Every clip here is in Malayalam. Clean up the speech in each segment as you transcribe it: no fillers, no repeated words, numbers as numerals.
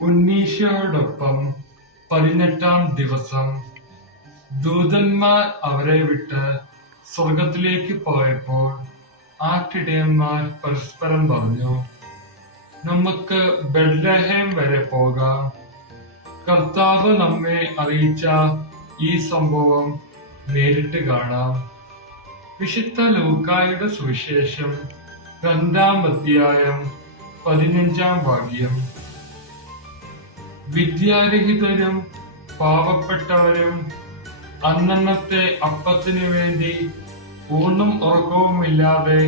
ഉണ്ണീശോയോടൊപ്പം 18-ാം ദിവസം ദൂതന്മാർ അവരെ വിട്ട് സ്വർഗത്തിലേക്ക് പോയപ്പോൾ ആട്ടിടയന്മാർ പരസ്പരം പറഞ്ഞു, നമുക്ക് ബെത്ലഹേം വരെ പോകാം. കർത്താവ് നമ്മെ അറിയിച്ച ഈ സംഭവം നേരിട്ട് കാണാം. വിശുദ്ധ ലൂക്കായുടെ സുവിശേഷം 2-ാം അധ്യായം 15-ാം വാക്യം. വിദ്യാരഹിതരും പാവപ്പെട്ടവരും അന്നന്നത്തെ അപ്പത്തിനു വേണ്ടി ഊണും ഉറക്കവുമില്ലാതെ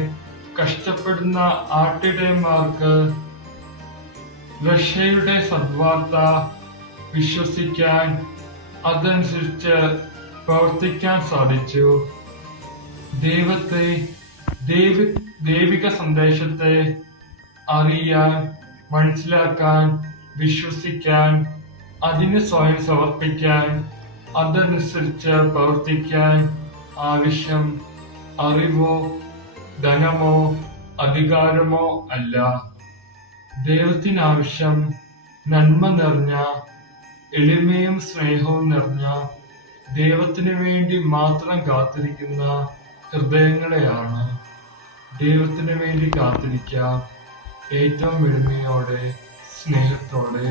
കഷ്ടപ്പെടുന്ന ആട്ടിടയന്മാർക്ക് രക്ഷയുടെ സദ്വാർത്ത വിശ്വസിക്കാൻ, അതനുസരിച്ച് പ്രവർത്തിക്കാൻ സാധിച്ചു. ദൈവിക സന്ദേശത്തെ അറിയാൻ, മനസ്സിലാക്കാൻ, വിശ്വസിക്കാൻ, അതിന് സ്വയം സമർപ്പിക്കാൻ, അതനുസരിച്ച് പ്രവർത്തിക്കാൻ ആവശ്യം അറിവോ ധനമോ അധികാരമോ അല്ല. ദൈവത്തിനാവശ്യം നന്മ നിറഞ്ഞ, എളിമയും സ്നേഹവും നിറഞ്ഞ, ദൈവത്തിനു വേണ്ടി മാത്രം കാത്തിരിക്കുന്ന ഹൃദയങ്ങളെയാണ്. ദൈവത്തിനു വേണ്ടി കാത്തിരിക്കാം, ഏറ്റവും എളിമയോടെ, സ്നേഹത്തോടെ.